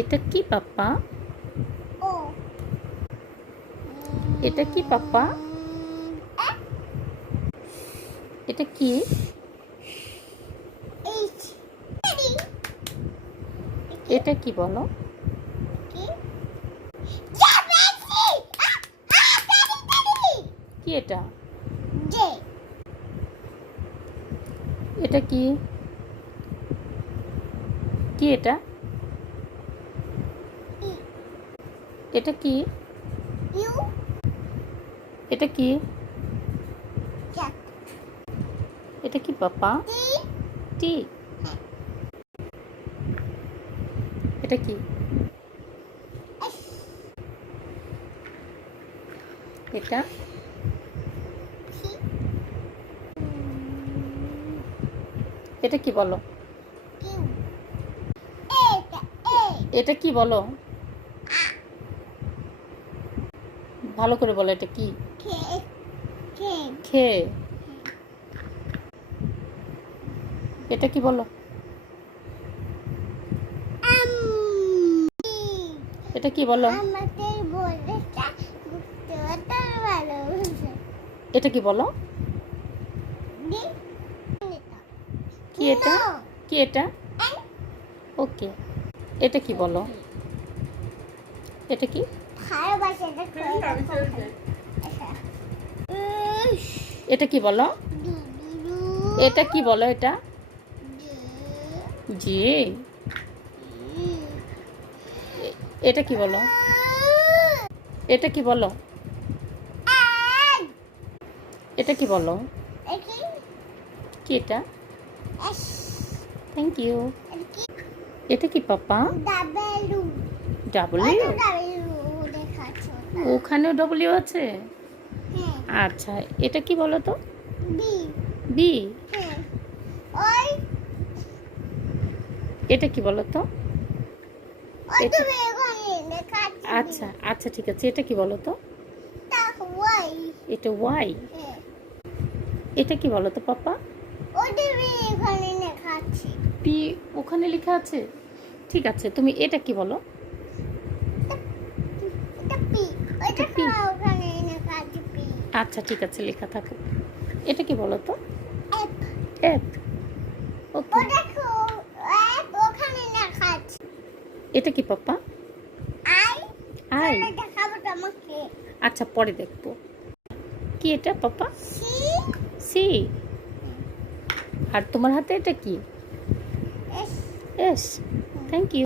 এটা কি পাপ্পা? ও এটা কি পাপ্পা? এটা কি? এইচ এটা কি বলো? কি জাপাসি কি এটা? জে এটা কি? কি এটা? ই এটা কি? ইউ এটা কি? ক্যাট এটা কি পাপ্পা? টি টি। এটা কি? এস এটা সি এটা কি বলো? কিউ এটা এ এটা কি বলো? ভালো করে বলো, এটা কি? কে কে খে। এটা কি বলো? আম এটা কি বলো? আমাদের বলেটা গুপ্তটা ভালো এটা কি বলো? দি কি এটা? কি এটা? ওকে। এটা কি বলো? এটা কি? ভালোবাসাটা এটা কি বলো? এটা কি বলো? এটা জি। এটা কি বলো? এটা কি বলো? এটা কি বলো? কি এটা? Thank you. এটা কি পাপ্পা? ডাব্লিউ? ওখানেও ডব্লিউ আছে? আচ্ছা, এটা কি বলো তো? বি। এটা কি বলো তো? আচ্ছা আচ্ছা, ঠিক আছে। এটা কি বলো তো? এটা ওয়াই। এটা কি বলো তো পাপ্পা? পি ওখানে লেখা আছে? ঠিক আছে, তুমি এটা কি বলো? আচ্ছা, ঠিক আছে, লেখা থাকো। এটা কি বলো তো? এফ। ওকে। এটা কি পাপ্পা? আই। আচ্ছা, পরে দেখবো। কি এটা পাপ্পা? সি। আর তোমার হাতে এটা কি? এস। Thank you.